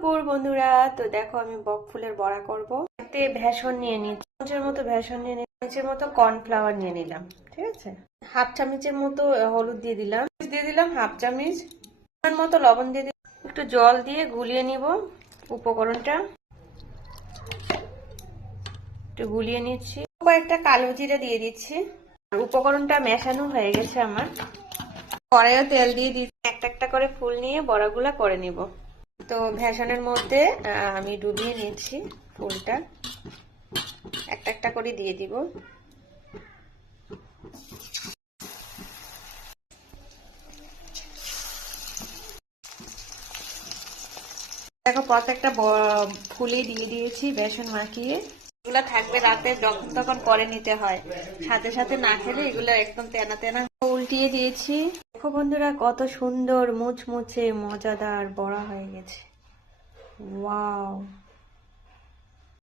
দুপুর বন্ধুরা। তো দেখো আমি বক ফুলের বড়া করব। এতে বেসন নিয়ে নিচ্ছি, চামচের মতো বেসন নিয়ে নিলাম, চামচের মতো কর্নফ্লাওয়ার নিয়ে নিলাম, ঠিক আছে। হাফ চামচের মতো হলুদ দিয়ে দিলাম হাফ চামচ মতো লবণ দিয়ে দিলাম, একটু জল দিয়ে গুলিয়ে নিব উপকরণটা, একটু গুলিয়ে নিচ্ছি। কয়েকটা কালো জিরে দিয়ে দিচ্ছি। উপকরণটা মেশানো হয়ে গেছে আমার। কড়াইয়ে তেল দিয়ে দিচ্ছি, একটা একটা করে ফুল নিয়ে বড়াগুলা করে নিব। তো বেসনের মধ্যে আমি ডুবিয়ে নিচ্ছি ফুলটা, একটা একটা করে দিয়ে দিব। দেখো প্রত্যেকটা ফুলে দিয়ে দিয়েছি বেসন মাখিয়ে। এগুলা থাকবে রাতে, যখন তখন করে নিতে হয়, সাথে সাথে না খেলে এগুলো একদম তেনা তেনা। উল্টিয়ে দিয়েছি। দেখো বন্ধুরা কত সুন্দর মুচমুচে মজাদার বড়া হয়ে গেছে। ওয়াও।